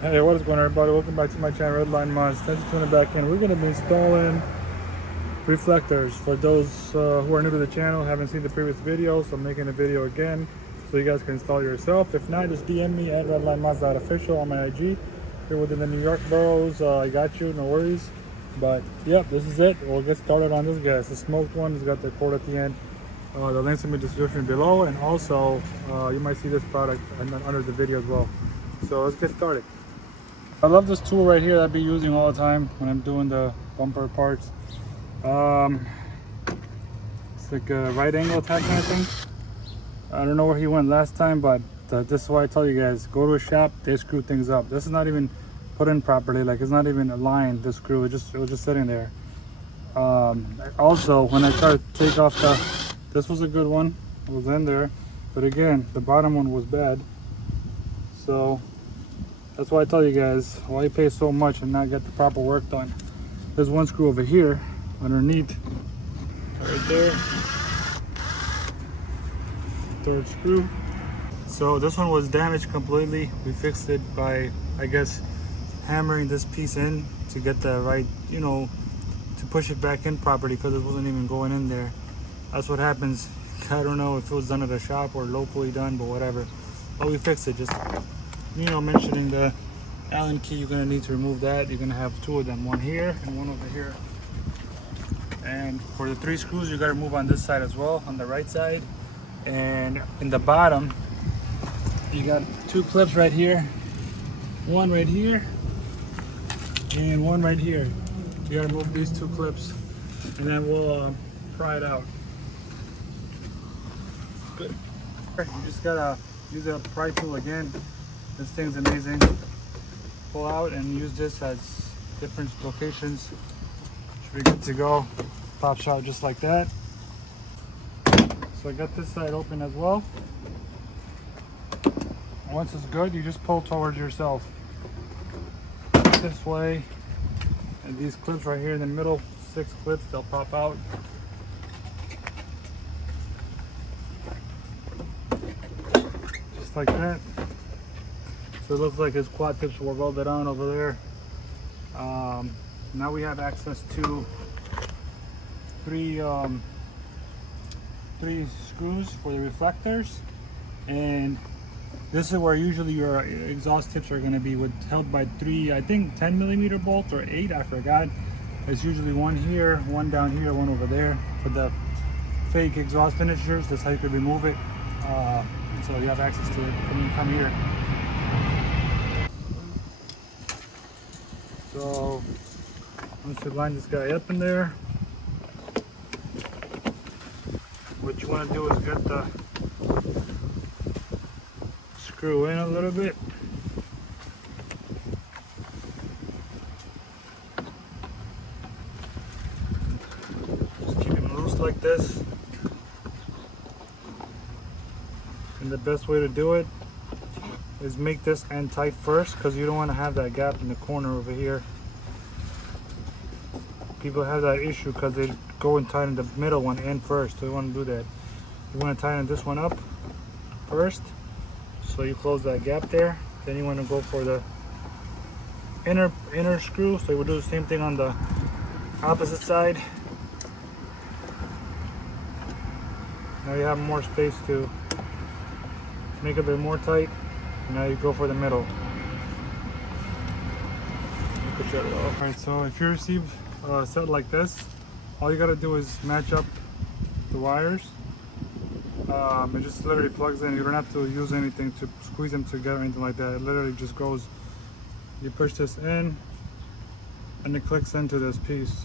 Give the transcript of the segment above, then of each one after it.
Hey, what is going on, everybody? Welcome back to my channel, Redline Mods. Thanks for tuning back in. We're going to be installing reflectors. For those who are new to the channel, haven't seen the previous video, so I'm making a video again so you guys can install yourself. If not, just DM me at redlinemods.official on my IG. If you're within the New York boroughs, I got you, no worries. But yep, this is it. We'll get started on this guy. It's the smoked one. It's got the cord at the end. The links in the description below, and also you might see this product under the video as well. So let's get started. I love this tool right here that I've been using all the time when I'm doing the bumper parts. It's like a right angle attack kind of thing. I don't know where he went last time, but this is why I tell you guys, go to a shop, they screw things up. This is not even put in properly, like it's not even aligned, the screw, it was just sitting there. Also, when I tried to take off this was a good one, it was in there, but again, the bottom one was bad. So that's why I tell you guys, why you pay so much and not get the proper work done. There's one screw over here underneath, right there, third screw. So this one was damaged completely. We fixed it by, I guess, hammering this piece in to get the right, you know, to push it back in properly, because it wasn't even going in there. That's what happens. I don't know if it was done at a shop or locally done, but whatever. But we fixed it. Just, you know, mentioning the Allen key, you're going to need to remove that. You're going to have two of them, one here and one over here. And for the three screws, you got to remove on this side as well, on the right side. And in the bottom, you got two clips right here, one right here and one right here. You got to remove these two clips, and then we'll pry it out. Good. You just gotta use a pry tool again. This thing's amazing. Pull out and use this at different locations. Should be good to go. Pops out just like that. So I got this side open as well. Once it's good, you just pull towards yourself. This way. And these clips right here in the middle, 6 clips, they'll pop out. Just like that. So it looks like his quad tips were welded on over there. Now we have access to three screws for the reflectors, and this is where usually your exhaust tips are going to be held by 3, I think 10mm bolts or 8, I forgot. It's usually one here, one down here, one over there for the fake exhaust finishers. That's how you can remove it. So you have access to it when you come here. So once you line this guy up in there, what you want to do is get the screw in a little bit. Just keep him loose like this. And the best way to do it is make this end tight first, because you don't want to have that gap in the corner over here. People have that issue because they go and tighten the middle one in first, so you want to do that. You want to tighten this one up first, so you close that gap there. Then you want to go for the inner screw, so we'll do the same thing on the opposite side. Now you have more space to make it a bit more tight. Now you go for the middle. You can shut it off. Alright, so if you receive a set like this, all you gotta do is match up the wires. It just literally plugs in. You don't have to use anything to squeeze them together or anything like that. It literally just goes, you push this in and it clicks into this piece.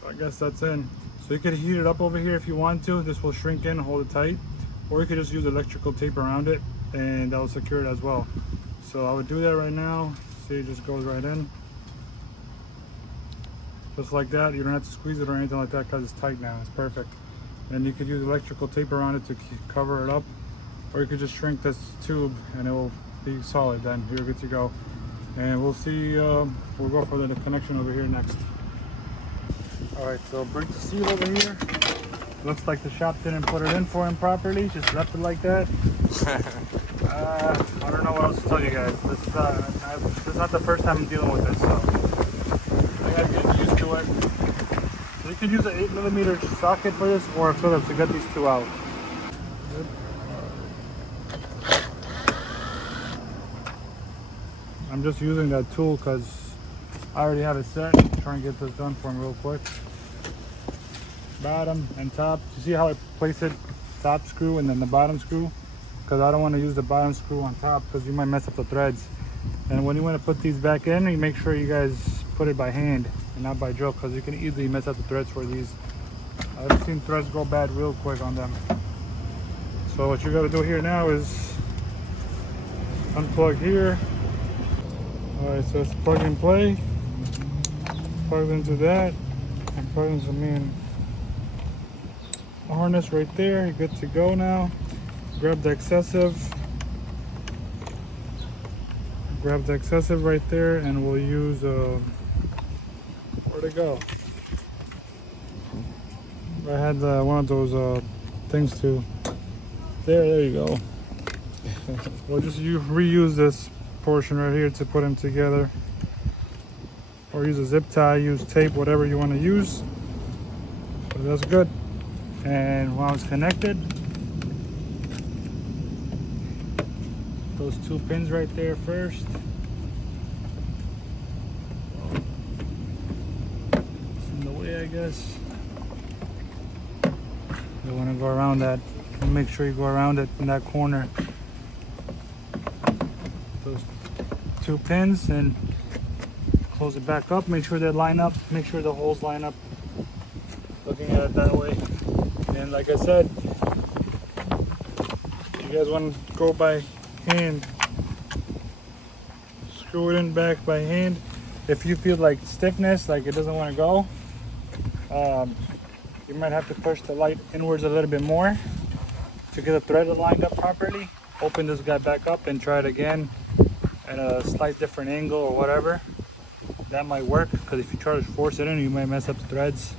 So I guess that's in. So you could heat it up over here if you want to. This will shrink in, hold it tight. Or you could just use electrical tape around it and that will secure it as well. So I would do that right now. See, it just goes right in. Just like that. You don't have to squeeze it or anything like that because it's tight now. It's perfect. And you could use electrical tape around it to cover it up. Or you could just shrink this tube and it will be solid. Then you're good to go. And we'll see, we'll go for the connection over here next. Alright, so break the seal over here. Looks like the shop didn't put it in for him properly, just left it like that. I don't know what else to tell you guys. This is not the first time I'm dealing with this, so I gotta get used to it. So you can use an 8mm socket for this, or a Phillips to get these two out. I'm just using that tool because I already have it set. I'm trying to get this done for him real quick. Bottom and top. You see how I place it? Top screw and then the bottom screw. Because I don't want to use the bottom screw on top because you might mess up the threads. And when you want to put these back in, you make sure you guys put it by hand and not by drill, because you can easily mess up the threads for these. I've seen threads go bad real quick on them. So what you got to do here now is unplug here. Alright, so it's plug and play. Plug into that and plug into the main harness right there. You're good to go now. Grab the excessive. Grab the excessive right there, and we'll use where'd it go? I had one of those things too. There you go. We'll just reuse this portion right here to put them together, or use a zip tie, use tape, whatever you want to use. But that's good. And while it's connected, those two pins right there first. It's in the way, I guess. You want to go around that. Make sure you go around it in that corner. Those two pins, and close it back up. Make sure they line up. Make sure the holes line up. Looking at it that way. And like I said, you guys want to go by hand. Screw it in back by hand. If you feel like stiffness, like it doesn't want to go, you might have to push the light inwards a little bit more to get the thread lined up properly. Open this guy back up and try it again at a slight different angle or whatever. That might work, because if you try to force it in, you might mess up the threads.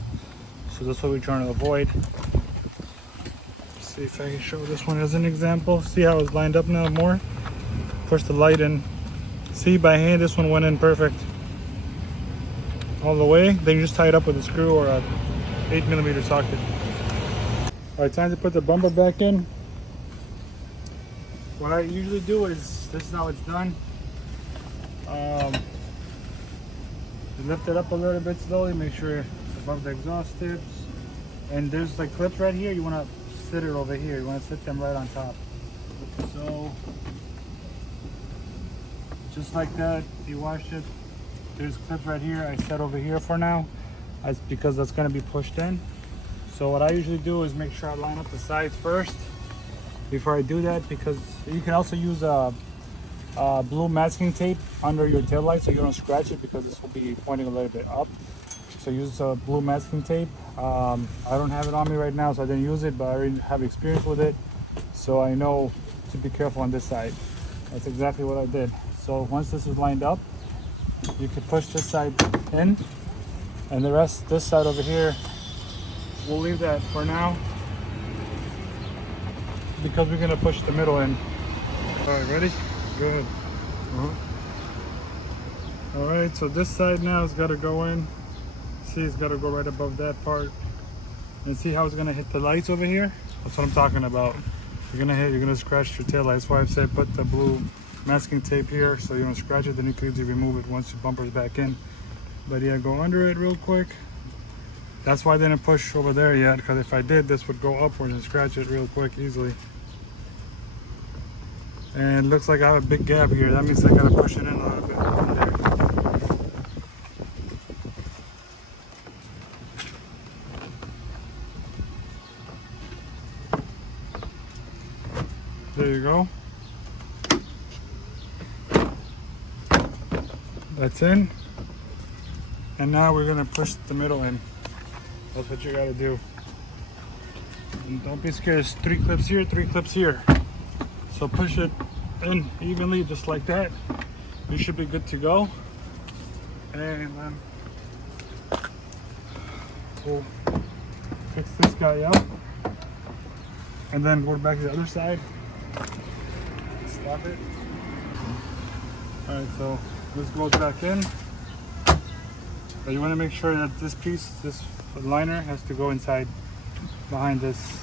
So that's what we're trying to avoid. See if I can show this one as an example. See how it's lined up now more? Push the light in. See, by hand this one went in perfect. All the way. Then you just tie it up with a screw or a 8mm socket. Alright, time to put the bumper back in. What I usually do is, this is how it's done. You lift it up a little bit slowly, make sure it's above the exhaust tips. And there's like clips right here, you want to sit it over here. You want to sit them right on top. So, just like that, you wash it. There's clips right here, I set over here for now. That's because that's going to be pushed in. So what I usually do is make sure I line up the sides first before I do that, because you can also use blue masking tape under your tail light so you don't scratch it, because this will be pointing a little bit up. So use blue masking tape. I don't have it on me right now, so I didn't use it, but I already have experience with it, so I know to be careful on this side. That's exactly what I did. So once this is lined up, you can push this side in, and the rest, this side over here, we'll leave that for now, because we're gonna push the middle in. All right, ready? Good. All right, so this side now has got to go in. See, it's got to go right above that part. And see how it's gonna hit the lights over here? That's what I'm talking about. You're gonna scratch your tail light. That's why I've said put the blue masking tape here so you don't scratch it. Then you can easily remove it once your bumper's back in. But yeah, go under it real quick. That's why I didn't push over there yet, because if I did, this would go upwards and scratch it real quick easily. And it looks like I have a big gap here. That means I gotta push it in a little bit. There you go. That's in. And now we're gonna push the middle in. That's what you gotta do. And don't be scared, there's 3 clips here, 3 clips here. So push it in evenly, just like that. You should be good to go. And then we'll fix this guy up, and then go back to the other side. Stop it. All right, so this goes back in. But you want to make sure that this piece, this liner, has to go inside behind this.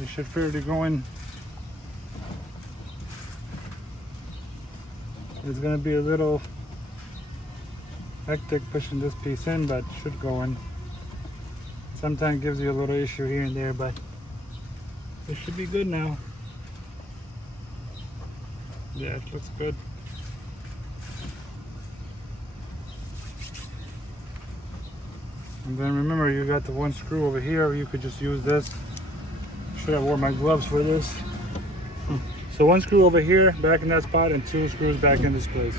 You should fairly go in. It's going to be a little hectic pushing this piece in, but should go in. Sometimes gives you a little issue here and there, but it should be good now. Yeah, it looks good. And then remember, you got the one screw over here, or you could just use this. Should have worn my gloves for this. So one screw over here, back in that spot, and two screws back in this place.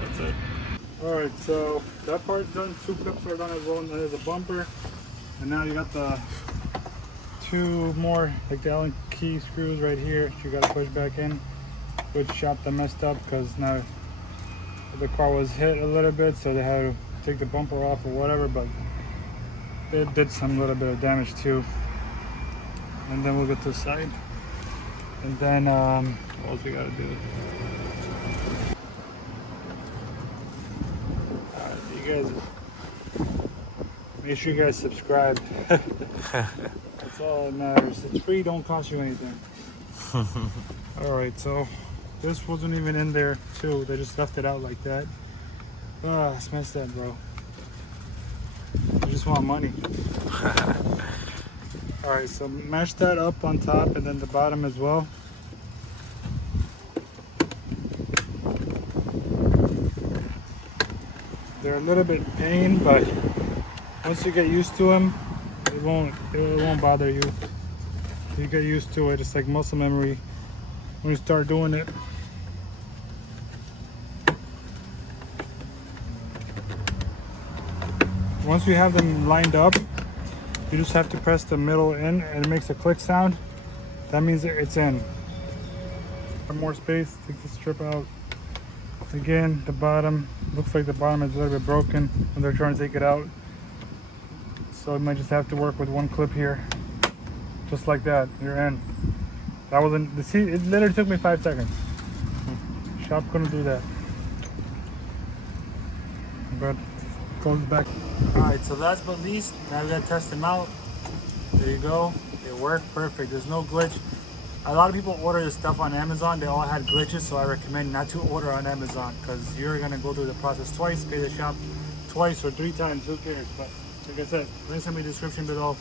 That's it. Alright, so that part's done. Two clips are done as well under the bumper. And now you got the two more, like the Allen key screws right here. You gotta push back in, which shop them messed up because now the car was hit a little bit, so they had to take the bumper off or whatever, but it did some little bit of damage too. And then we'll get to the side. And then what else we gotta do? You guys, make sure you guys subscribe. That's all that matters. It's free, don't cost you anything. Alright, so this wasn't even in there too. They just left it out like that. Ah, it's messed up, bro. You just want money. Alright, so mash that up on top and then the bottom as well. They're a little bit pain, but once you get used to them, it won't bother you. You get used to it. It's like muscle memory when you start doing it. Once you have them lined up, you just have to press the middle in and it makes a click sound. That means it's in. For more space, take the strip out. Again, the bottom, looks like the bottom is a little bit broken when they're trying to take it out. So you might just have to work with one clip here. Just like that, you're in. That wasn't, the seat, it literally took me 5 seconds. Shop couldn't do that. But goes back. Alright, so last but least, now we gotta test them out. There you go. It worked perfect. There's no glitch. A lot of people order this stuff on Amazon. They all had glitches, so I recommend not to order on Amazon because you're gonna go through the process twice, pay the shop twice or 3 times, who cares? But like I said, links in the description below.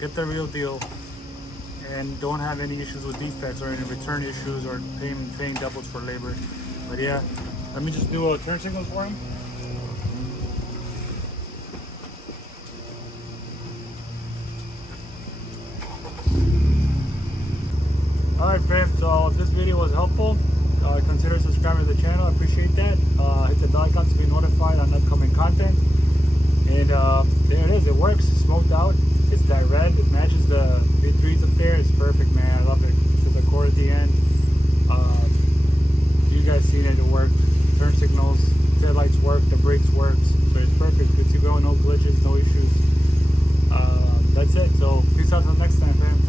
Get the real deal and don't have any issues with defects or any return issues or paying doubles for labor. But yeah, let me just do a turn signal for him. Alright friends, so if this video was helpful, consider subscribing to the channel. I appreciate that. Hit the bell icon to be notified on upcoming content. And there it is, it works. It's smoked out. It's that red, it matches the V3s up there. It's perfect, man. I love it. There's a cord at the end. You guys seen it, it worked. Turn signals, taillights work, the brakes works. So it's perfect. Good to go, no glitches, no issues. That's it. So peace out until next time, fam.